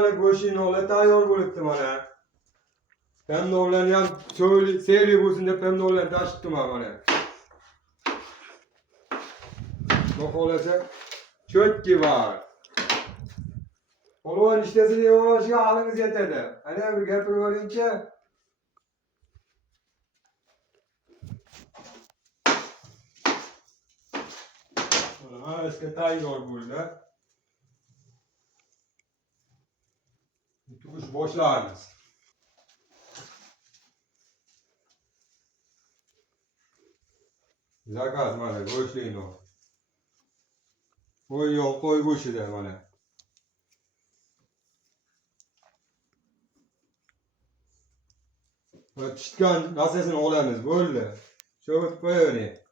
mana go'shin ola tayyor bo'libdi mana. Pemdovlarni ham seyli bo'lsin deb pemdovlarni tashibdim mana. Xohlasa cho'tki var. Polvon ishtasini yo'g'lashiga aqlingiz yetadi. Ana bir gapirib yuboringchi. Ha, işte tayyor bo'ldi. Tukush boshlaymiz. Zakaz mana go'shtini. Qo'y go'shtida mana. Pishgan nasasini olamiz, bo'ldi. Sho'rib qo'yavering.